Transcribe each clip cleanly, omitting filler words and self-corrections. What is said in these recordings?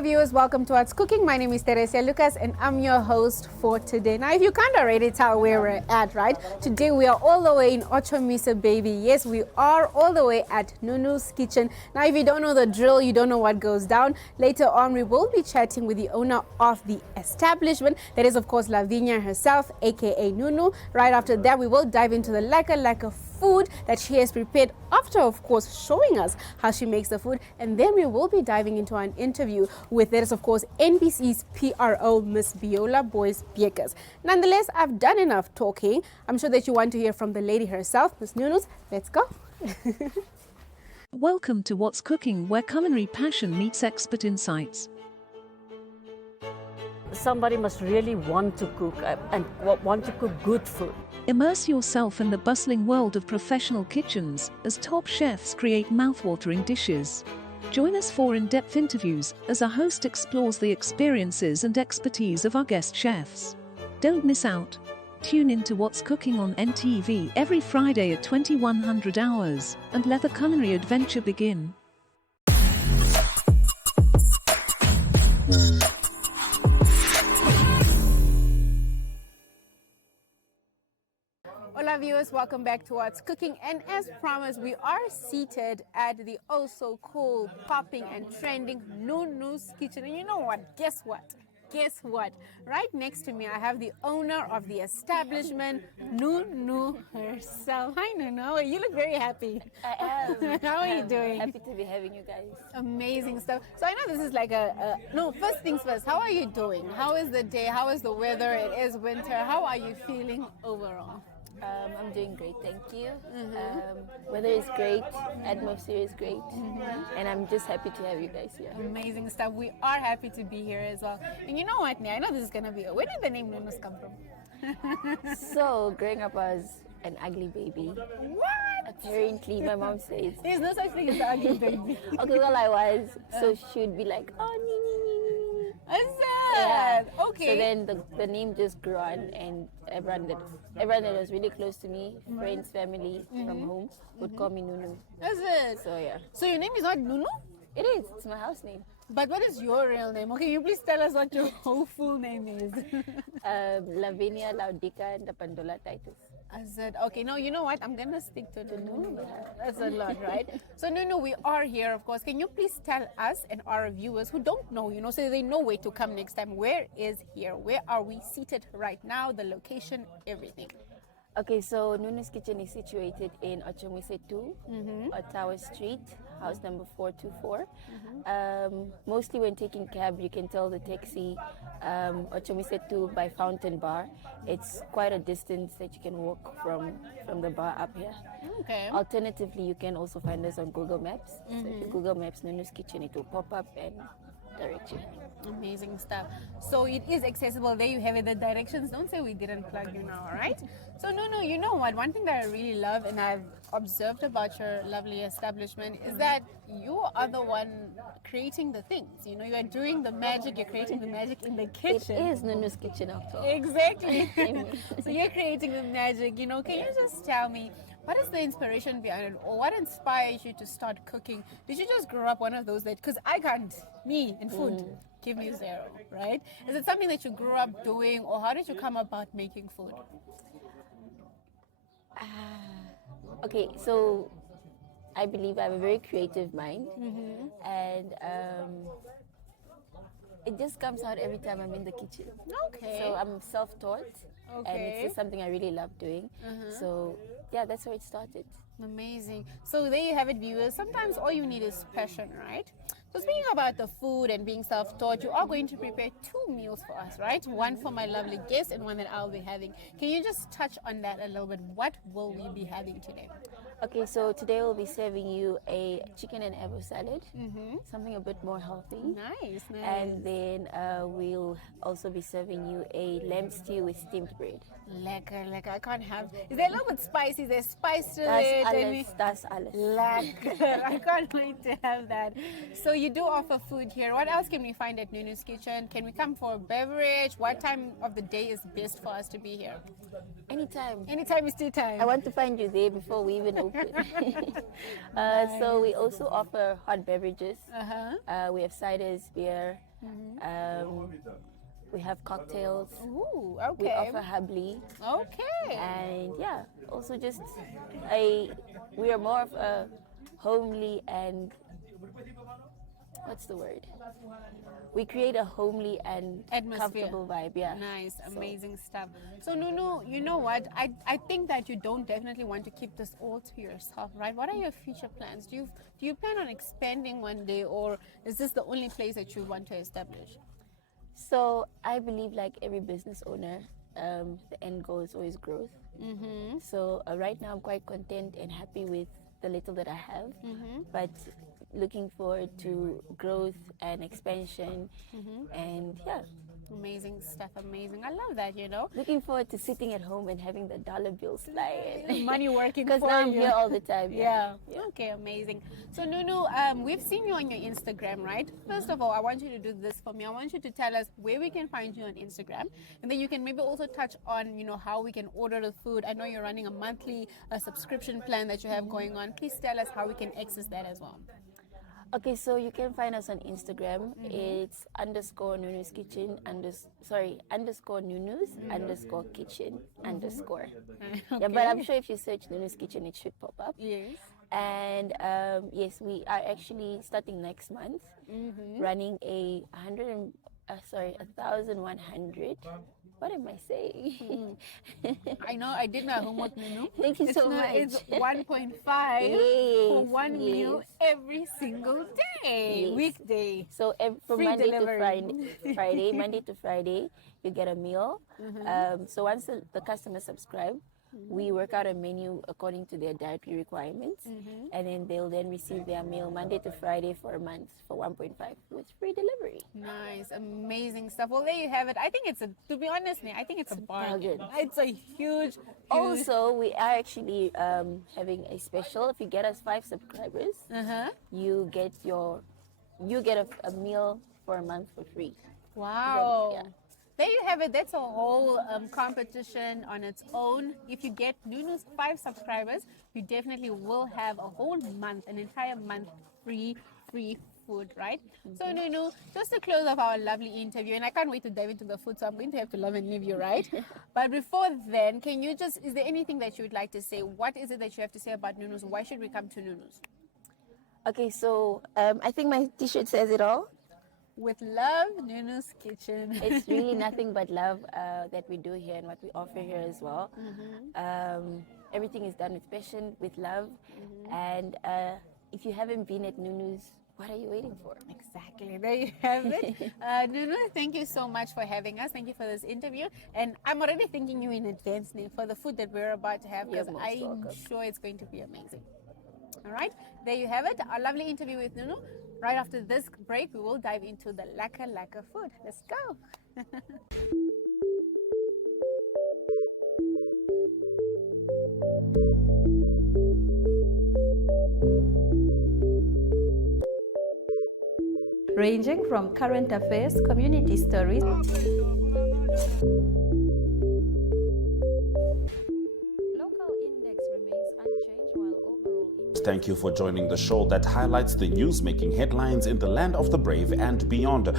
Hola viewers, welcome to What's Cooking. My name is Teresa Lucas and I'm your host for today. Now if you can't already tell where we're at, right? Today we are all the way in Otjomuise, baby. Yes, we are all the way at Nunu's kitchen. Now if you don't know the drill, you don't know what goes down, later on we will be chatting with the owner of the establishment. That is of course Lavinia herself, aka Nunu. Right after that we will dive into the lekker food that she has prepared, after of course showing us how she makes the food, and then we will be diving into an interview with, that is of course NBC's PRO, Miss Beaulah Boois-Beukes. Nonetheless, I've done enough talking. I'm sure that you want to hear from the lady herself, Miss Nunu. Let's go. Welcome to What's Cooking, where culinary passion meets expert insights. Somebody must really want to cook and want to cook good food. Immerse yourself in the bustling world of professional kitchens as top chefs create mouthwatering dishes. Join us for in-depth interviews as our host explores the experiences and expertise of our guest chefs. Don't miss out. Tune in to What's Cooking on NTV every Friday at 2100 hours and let the culinary adventure begin. Hola viewers, welcome back to What's Cooking, and as promised we are seated at the oh so cool, popping and trending Nunu's kitchen. And you know what? Guess what? Right next to me I have the owner of the establishment, Nunu herself. Hi Nunu, you look very happy. I am. How are you doing? Happy to be having you guys. Amazing stuff. So I know this is like no, first things first, how are you doing? How is the day? How is the weather? It is winter. How are you feeling overall? I'm doing great, thank you. Weather is great, atmosphere is great, and I'm just happy to have you guys here. Amazing stuff. We are happy to be here as well. And you know what, Nia? I know this is gonna be. Where did the name Nunus come from? So, growing up as an ugly baby. What? Apparently, my mom says. There's no such thing as an ugly baby. Okay, well, I was. So she would be like, oh, nee. Is that? Yeah. Okay. So then the name just grew on, and everyone that was really close to me, friends, family from home, would call me Nunu. Is it? So yeah. So your name is not Nunu? It is. It's my house name. But what is your real name? Okay, you please tell us what your whole full name is. Lavinia Titus. I said, okay, no, you know what? I'm going to stick to Nunu. That's a lot, right? So, Nunu, we are here, of course. Can you please tell us and our viewers who don't know, so they know where to come next time, where is here? Where are we seated right now? The location, everything. Okay, so Nunu's kitchen is situated in Otjomuise 2, Ottawa Street, house number 424. Mostly when taking cab, you can tell the taxi Otjomuise 2 by Fountain Bar. It's quite a distance that you can walk from the bar up here. Okay. Alternatively, you can also find us on Google Maps. So if you Google Maps Nunu's kitchen, it will pop up and direct you. Amazing stuff. So it is accessible. There you have it, the directions. Don't say we didn't plug you now, all right? So Nunu, you know what? One thing that I really love and I've observed about your lovely establishment is that you are the one creating the things. You are doing the magic. You're creating the magic in the kitchen. It is Nunu's kitchen after all. Exactly. So you're creating the magic. Can you just tell me, what is the inspiration behind it, or what inspires you to start cooking? Did you just grow up one of those that, because I can't, me and food, give me zero, right? Is it something that you grew up doing, or how did you come about making food? Okay, so I believe I have a very creative mind, and it just comes out every time I'm in the kitchen. Okay. So I'm self-taught, and Okay. it's just something I really love doing. So yeah, that's where it started. Amazing. So there you have it, viewers. Sometimes all you need is passion, right? So speaking about the food and being self-taught, you are going to prepare 2 meals for us, right? One for my lovely guest and one that I'll be having. Can you just touch on that a little bit? What will we be having today? Okay, so today we'll be serving you a chicken and apple salad, something a bit more healthy. Nice. And then we'll also be serving you a lamb stew with steamed bread. Lekker. I can't have. Is there a little bit spicy? Is there spice to Das it? alles, das alles. Lekker. I can't wait to have that. So you do offer food here. What else can we find at Nunu's kitchen? Can we come for a beverage? What time of the day is best for us to be here? Anytime. Anytime is tea time. I want to find you there before we even open. So we also offer hot beverages. We have ciders, beer, We have cocktails. Ooh, We okay. offer habli. Okay. And yeah, also just we are more of a homely and what's the word? We create a homely and Atmosphere. comfortable vibe. Yeah. Nice, amazing stuff. So Nunu, you know what? I think that you don't definitely want to keep this all to yourself, right? What are your future plans? Do you plan on expanding one day, or is this the only place that you want to establish? So I believe, like every business owner, the end goal is always growth. So right now I'm quite content and happy with the little that I have, but looking forward to growth and expansion, and yeah. Amazing stuff, amazing. I love that, you know. Looking forward to sitting at home and having the dollar bill slide. Money working Because for now I'm you. here all the time. Yeah. Okay, amazing. So Nunu, we've seen you on your Instagram, right? First of all, I want you to do this for me. I want you to tell us where we can find you on Instagram, and then you can maybe also touch on, you know, how we can order the food. I know you're running a monthly subscription plan that you have going on. Please tell us how we can access that as well. Okay, so you can find us on Instagram. It's _Nunu's Kitchen _ Nunu's _ Kitchen _ Yeah, but I'm sure if you search Nunu's Kitchen, it should pop up. Yes. And yes, we are actually starting next month, running a 1,100. What am I saying? I know, I did my homework, Nunu. Thank you so much. It's 1.5 for one meal every single day, weekday. So from Free Monday delivery. to Friday, Monday to Friday, you get a meal. So once the customers subscribe, we work out a menu according to their dietary requirements, and then they'll then receive their meal Monday to Friday for a month for 1.5 with free delivery. Nice, amazing stuff. Well, there you have it. I think to be honest, I think it's a bargain. It's a huge. Also, we are actually having a special. If you get us 5 subscribers, you get a meal for a month for free. Wow. Yeah. There you have it. That's a whole competition on its own. If you get Nunu's 5 subscribers, you definitely will have a whole month, an entire month free food, right? So Nunu, just to close off our lovely interview, and I can't wait to dive into the food, so I'm going to have to love and leave you, right? But before then, is there anything that you would like to say? What is it that you have to say about Nunu's? Why should we come to Nunu's? Okay, so I think my t-shirt says it all. With love, Nunu's Kitchen. It's really nothing but love that we do here and what we offer here as well. Everything is done with passion, with love. And if you haven't been at Nunu's, what are you waiting for? Exactly. There you have it. Nunu, thank you so much for having us. Thank you for this interview. And I'm already thanking you in advance for the food that we're about to have, because I'm sure it's going to be amazing. All right, there you have it. Our lovely interview with Nunu. Right after this break, we will dive into the lekker food. Let's go. Ranging from current affairs, community stories, Thank you for joining the show that highlights the news making headlines in the land of the brave and beyond.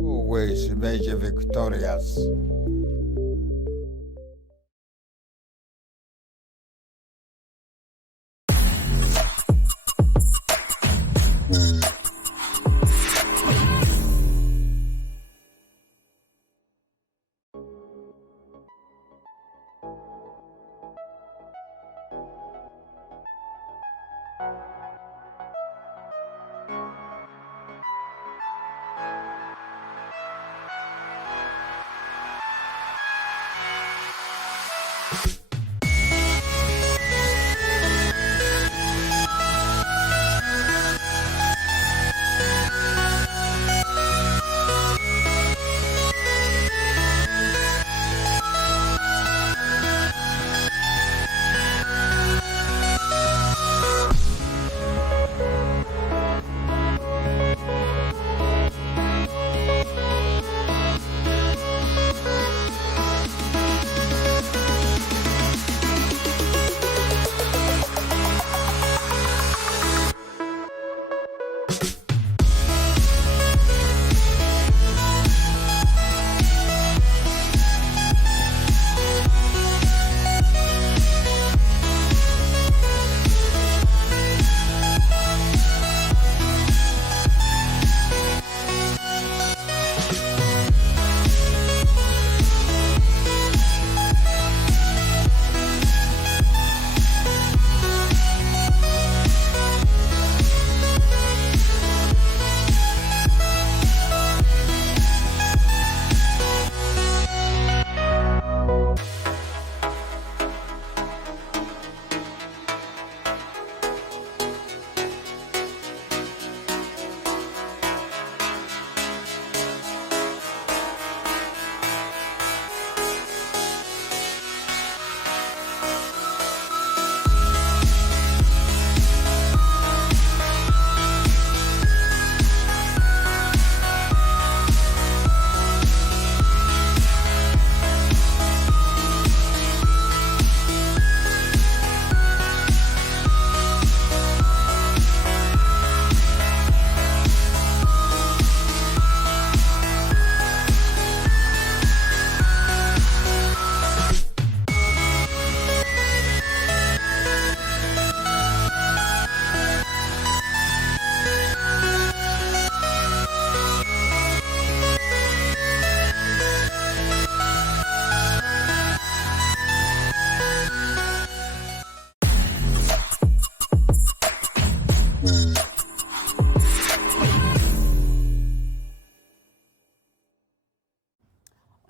Always major victorious.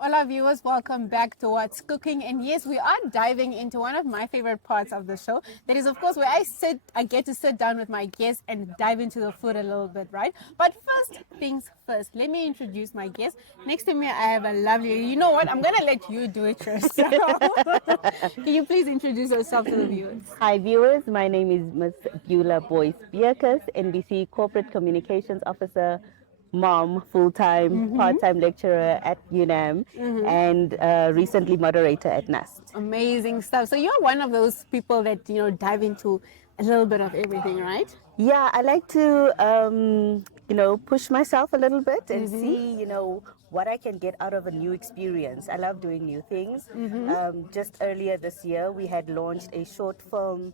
Hola viewers, welcome back to What's Cooking. And yes, we are diving into one of my favorite parts of the show. That is, of course, where I get to sit down with my guests and dive into the food a little bit, right? But first things first, let me introduce my guest. Next to me, I have a lovely, you know what, I'm going to let you do it yourself. Can you please introduce yourself to the viewers? Hi viewers, my name is Ms. Beaulah Boois-Beukes, NBC Corporate Communications Officer, mom, full-time, part-time lecturer at UNAM, and recently moderator at NAST. Amazing stuff. So you're one of those people that, dive into a little bit of everything, right? Yeah, I like to, push myself a little bit and see, what I can get out of a new experience. I love doing new things. Just earlier this year, we had launched a short film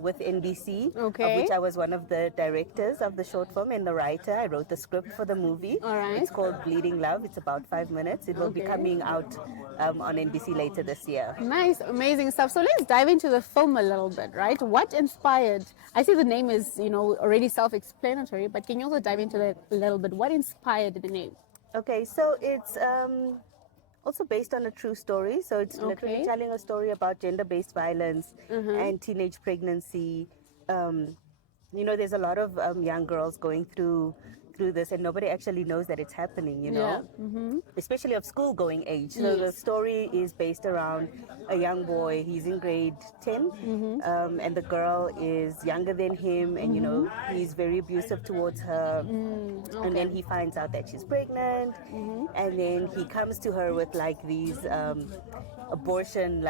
with NBC, of which I was one of the directors of the short film and the writer. I wrote the script for the movie. All right. It's called Bleeding Love. It's about 5 minutes. It will be coming out on NBC later this year. Nice, amazing stuff. So let's dive into the film a little bit, right? What inspired? I see the name is, already self-explanatory, but can you also dive into that a little bit? What inspired the name? Okay, so it's also based on a true story. So it's literally telling a story about gender-based violence and teenage pregnancy. There's a lot of young girls going through this, and nobody actually knows that it's happening, especially of school-going age. So the story is based around a young boy. He's in grade 10, and the girl is younger than him, and he's very abusive towards her. And then he finds out that she's pregnant, and then he comes to her with like these abortion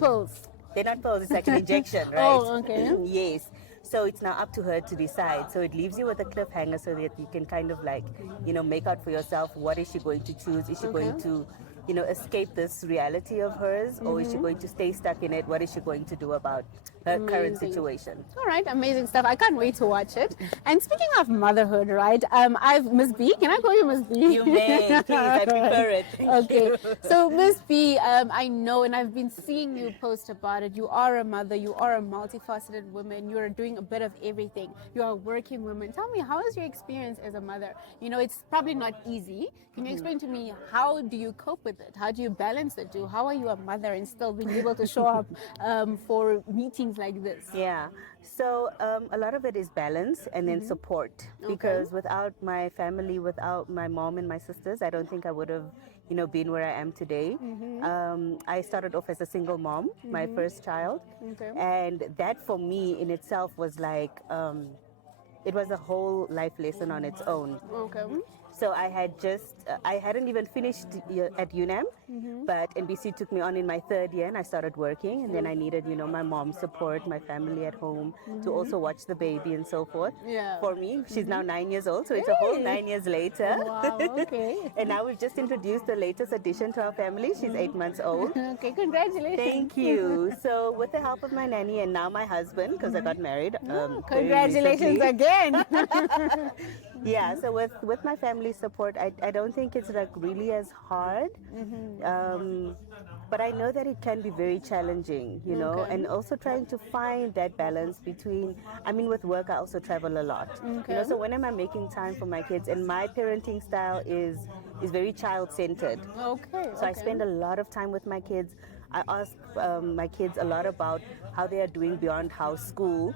Pills. They're not pills, it's like an injection, right? Oh, okay. Yes. So it's now up to her to decide. So it leaves you with a cliffhanger so that you can kind of make out for yourself, what is she going to choose? Is she going to, escape this reality of hers, or is she going to stay stuck in it? What is she going to do about her current situation? All right, amazing stuff. I can't wait to watch it. And speaking of motherhood, right? I've Miss B. Can I call you Miss B? You may, please. I prefer it. Okay. So Miss B, I know, and I've been seeing you post about it. You are a mother. You are a multifaceted woman. You are doing a bit of everything. You are a working woman. Tell me, how is your experience as a mother? It's probably not easy. Can you explain to me, how do you cope with it? How do you balance the two? How are you a mother and still being able to show up for meetings like this? Yeah. So a lot of it is balance and then support, because without my family, without my mom and my sisters, I don't think I would have been where I am today. I started off as a single mom, my first child, and that for me in itself was like it was a whole life lesson on its own. So I hadn't even finished at UNAM, but NBC took me on in my third year, and I started working, and then I needed, my mom's support, my family at home, to also watch the baby and so forth. Yeah. For me, she's now 9 years old, so it's a whole 9 years later. Wow, okay. And now we've just introduced the latest addition to our family. She's 8 months old. Okay, congratulations. Thank you. So with the help of my nanny and now my husband, because I got married. Congratulations again. Yeah, so with my family support, I don't think it's like really as hard. But I know that it can be very challenging, and also trying to find that balance between, with work, I also travel a lot. So when am I making time for my kids? And my parenting style is very child-centered. So I spend a lot of time with my kids. I ask my kids a lot about how they are doing beyond house school,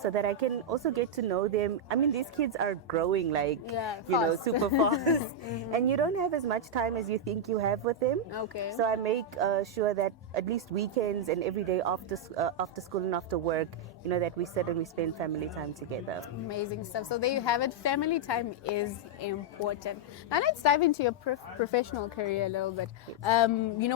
so that I can also get to know them. These kids are growing super fast, and you don't have as much time as you think you have with them. So I make sure that at least weekends and every day after school and after work, that we sit and we spend family time together. Amazing stuff. So there you have it. Family time is important. Now let's dive into your professional career a little bit.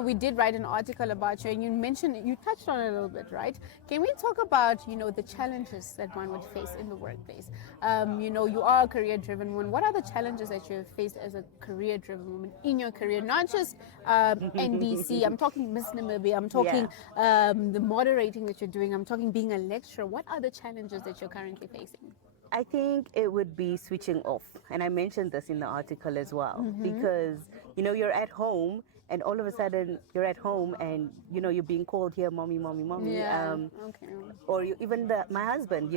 We did write an article about you, and you touched on it a little bit, right? Can we talk about, the challenges that one would face in the workplace? You are a career-driven woman. What are the challenges that you have faced as a career-driven woman in your career? Not just NBC. I'm talking Miss Namibia. I'm talking the moderating that you're doing. I'm talking being a lecturer. What are the challenges that you're currently facing? I think it would be switching off. And I mentioned this in the article as well, because you're at home and all of a sudden you're at home and you're being called here, mommy, mommy, mommy. Yeah. Okay. Or even my husband,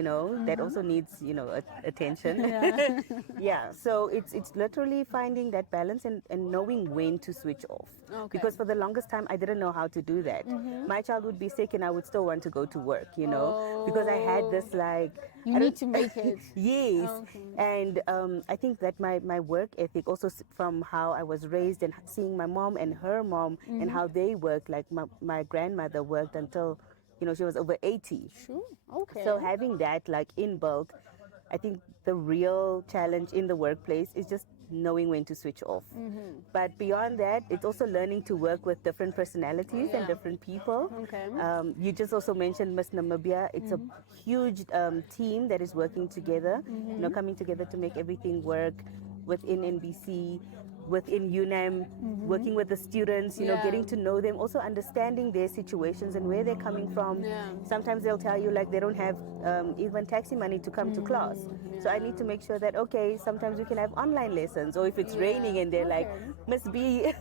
that also needs attention. Yeah. Yeah, so it's literally finding that balance and knowing when to switch off. Okay. Because for the longest time I didn't know how to do that. My child would be sick and I would still want to go to work, because I had this like You need to make it. Yes. Okay. And I think that my work ethic also from how I was raised and seeing my mom and her mom and how they work, like my grandmother worked until she was over 80. Sure. Okay. So having that like inbuilt, I think the real challenge in the workplace is just knowing when to switch off. But beyond that, it's also learning to work with different personalities and different people. Okay. You just also mentioned Miss Namibia. It's a huge team that is working together, coming together to make everything work within NBC, within UNAM, working with the students, getting to know them, also understanding their situations and where they're coming from. Yeah. Sometimes they'll tell you like they don't have even taxi money to come to class. So I need to make sure that, okay, sometimes we can have online lessons, or if it's raining and they're like, Miss B,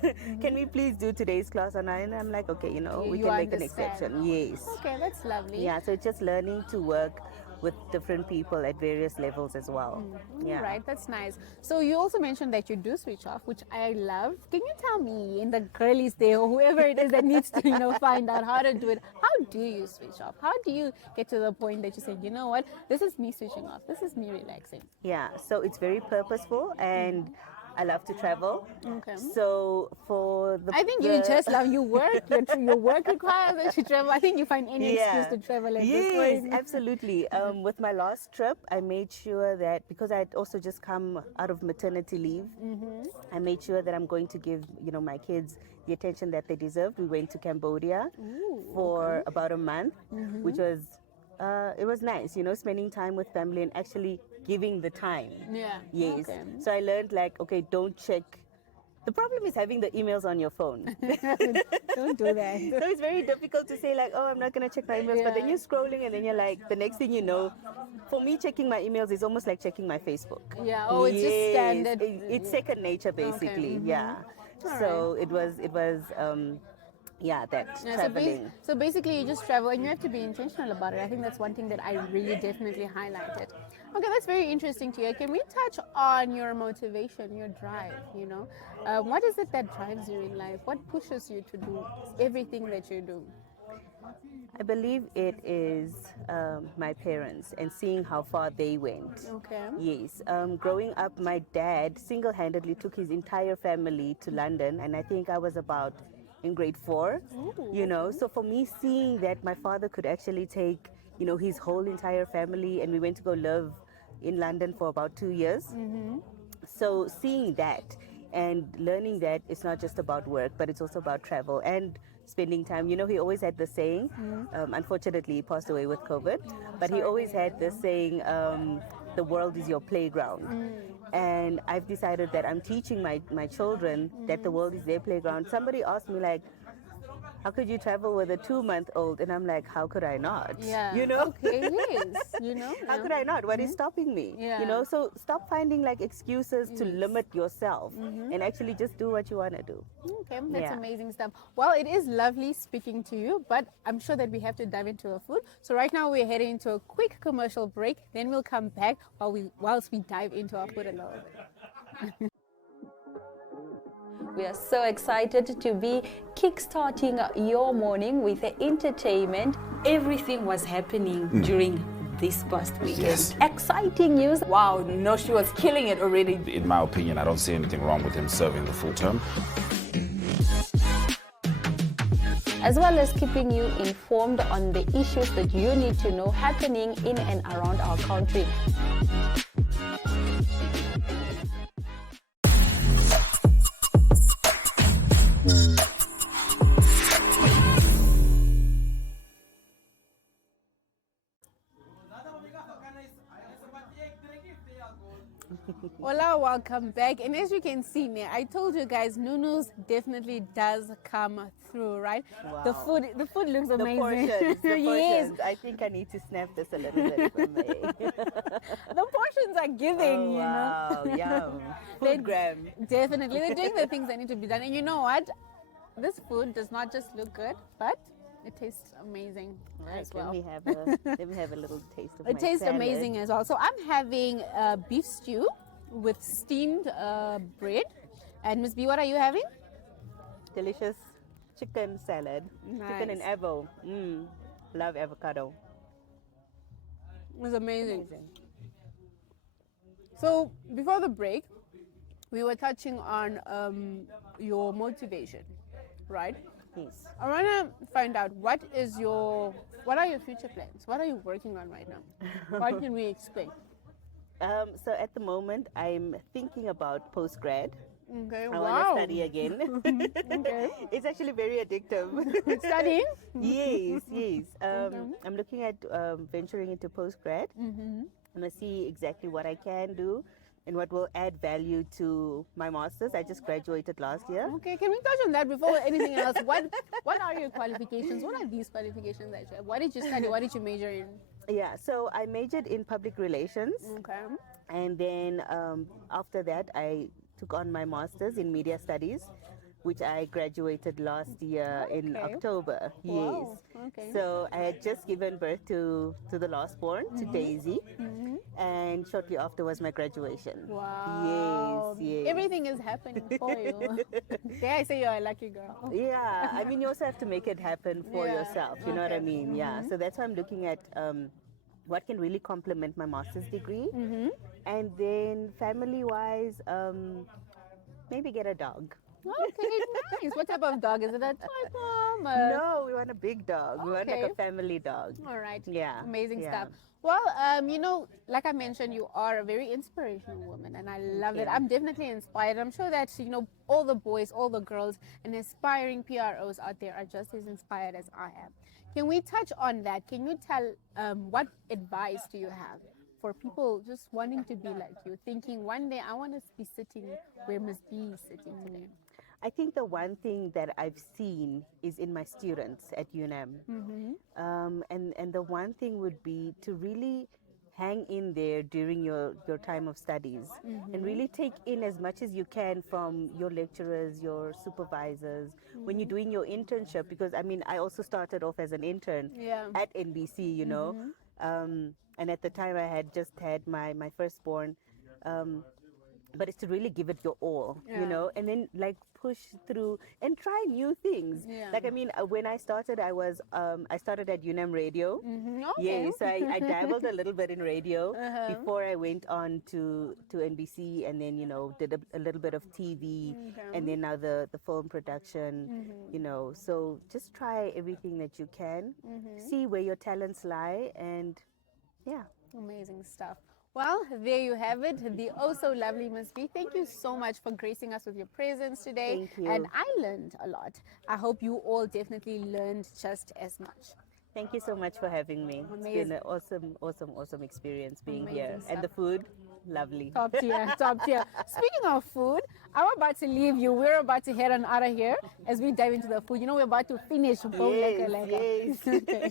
can we please do today's class online? And I'm like, okay, we You can make an understand. exception. Yes. Okay, that's lovely. Yeah, so it's just learning to work with different people at various levels as well. Yeah. Right, that's nice. So you also mentioned that you do switch off, which I love. Can you tell me, in the girlies there, or whoever it is that needs to, find out how to do it, how do you switch off? How do you get to the point that you say, you know what, this is me switching off, this is me relaxing? Yeah, so it's very purposeful and I love to travel. Okay. So for the I think you just love your work. Your work requires that you travel. I think you find any excuse to travel at this point. Yes, absolutely. With my last trip, I made sure that because I had also just come out of maternity leave, I made sure that I'm going to give my kids the attention that they deserved. We went to Cambodia for about a month, which was it was nice, spending time with family and actually giving the time. Yeah. Yes. Okay. So I learned like, okay, don't check. The problem is having the emails on your phone. Don't do that. So it's very difficult to say like, oh, I'm not going to check my emails. But then you're scrolling and then you're like, the next thing you know, for me, checking my emails is almost like checking my Facebook. Yeah. Oh, it's just standard. It's second nature, basically. Okay. Yeah. So it was that traveling. So basically you just travel and you have to be intentional about it. I think that's one thing that I really definitely highlighted. Okay, that's very interesting to hear. Can we touch on your motivation, your drive, what is it that drives you in life? What pushes you to do everything that you do? I believe it is my parents and seeing how far they went. Okay. Yes. Growing up, my dad single-handedly took his entire family to London, and I think I was about in grade 4. Ooh, So for me, seeing that my father could actually take, his whole entire family, and we went to go live in London for about 2 years. So seeing that and learning that it's not just about work, but it's also about travel and spending time. He always had the saying, unfortunately he passed away with COVID, but he always had this saying, the world is your playground. And I've decided that I'm teaching my children that the world is their playground. Somebody asked me like, how could you travel with a 2-month-old? And I'm like, how could I not? Yeah. Okay, yes. How could I not? What is stopping me? Yeah. So stop finding like excuses to limit yourself and actually just do what you want to do. Okay, that's Yeah. amazing stuff. Well, it is lovely speaking to you, but I'm sure that we have to dive into our food. So right now we're heading into a quick commercial break. Then we'll come back whilst we dive into our food a little bit. We are so excited to be kickstarting your morning with entertainment. Everything was happening during this past weekend. Yes. Exciting news. Wow, no, she was killing it already. In my opinion, I don't see anything wrong with him serving the full term. As well as keeping you informed on the issues that you need to know happening in and around our country. Hola, welcome back. And as you can see me, I told you guys, Nunu's definitely does come through, right? Wow. The food looks The amazing. portions, the Yes, portions. I think I need to snap this a little bit if I may. the portions are giving, you know. Wow, yum. They- Food gram. Definitely, they're doing the things that need to be done. And you know what? This food does not just look good, but it tastes amazing as well. Let me have a little taste of It my tastes salad. amazing as well. So I'm having beef stew with steamed bread. And Miss B, what are you having? Delicious chicken salad. Chicken and Nice. avo. Love avocado. It's amazing. So before the break, we were touching on your motivation, right? Yes. I want to find out what are your future plans? What are you working on right now? What can we expect? So at the moment, I'm thinking about post-grad. Okay, I wow. want to study again. Okay. It's actually very addictive. Studying? Yes, yes. I'm looking at venturing into post-grad. I'm going to see exactly what I can do and what will add value to my master's. I just graduated last year. Okay, can we touch on that before anything else? What are your qualifications? What are these qualifications that you have? What did you study? What did you major in? Yeah, so I majored in public relations. Okay. And then after that, I took on my master's in media studies, which I graduated last year in Okay. October. Wow, Yes. okay. So I had just given birth to the last born, to Daisy, and shortly after was my graduation. Wow. Yes, yes. Everything is happening for you. Dare I say you're a lucky girl? Yeah, I mean, you also have to make it happen for Yeah, yourself. You know what I okay. mean? Yeah. So that's why I'm looking at what can really complement my master's degree, and then family-wise, maybe get a dog. Okay, nice. What type of dog? Is it a toy mom? No, we want a big dog. We want like Okay. a family dog. All right. Yeah. Amazing yeah. stuff. Well, you know, like I mentioned, you are a very inspirational woman, and I love it. you. I'm definitely inspired. I'm sure that, you know, all the boys, all the girls, and aspiring PROs out there are just as inspired as I am. Can we touch on that? Can you tell what advice do you have for people just wanting to be like you, thinking one day I want to be sitting where Miss B is sitting today? I think the one thing that I've seen is in my students at UNAM. And the one thing would be to really hang in there during your time of studies and really take in as much as you can from your lecturers, your supervisors, when you're doing your internship, because I mean, I also started off as an intern Yeah. at NBC, you know, and at the time I had just had my firstborn, but it's to really give it your all, Yeah. you know, and then like push through and try new things. Yeah. Like, I mean, when I started, I started at UNAM Radio. Okay. Yes, I dabbled a little bit in radio before I went on to NBC, and then, you know, did a little bit of TV, and then now the film production, you know. So just try everything that you can, see where your talents lie, and yeah. Amazing stuff. Well, there you have it, the oh so lovely Miss B. Thank you so much for gracing us with your presence today. Thank you. And I learned a lot. I hope you all definitely learned just as much. Thank you so much for having me. It's Amazing. been an awesome experience being Amazing here. stuff. And the food, lovely. Top tier, top tier. Speaking of food, I'm about to leave you. We're about to head on out of here as we dive into the food. You know, we're about to finish. Yes. Okay.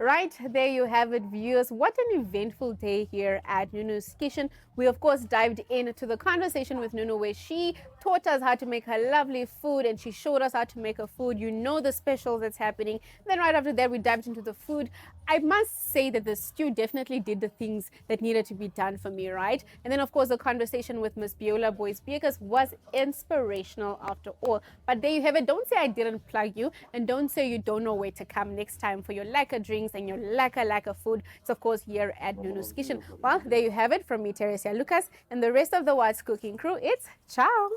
Right, there you have it, viewers. What an eventful day here at Nunu's kitchen. We, of course, dived into the conversation with Nunu, where she taught us how to make her lovely food, and she showed us how to make her food. You know the specials that's happening. Then right after that, we dived into the food. I must say that the stew definitely did the things that needed to be done for me, right? And then, of course, the conversation with Miss Beaulah Boois-Beukes was inspirational after all. But there you have it. Don't say I didn't plug you, and don't say you don't know where to come next time for your lekker drinks and your lekker food. It's, of course, here at Nunu's Kitchen. Well, there you have it from me, Teresia Lucas, and the rest of the What's Cooking crew. It's ciao.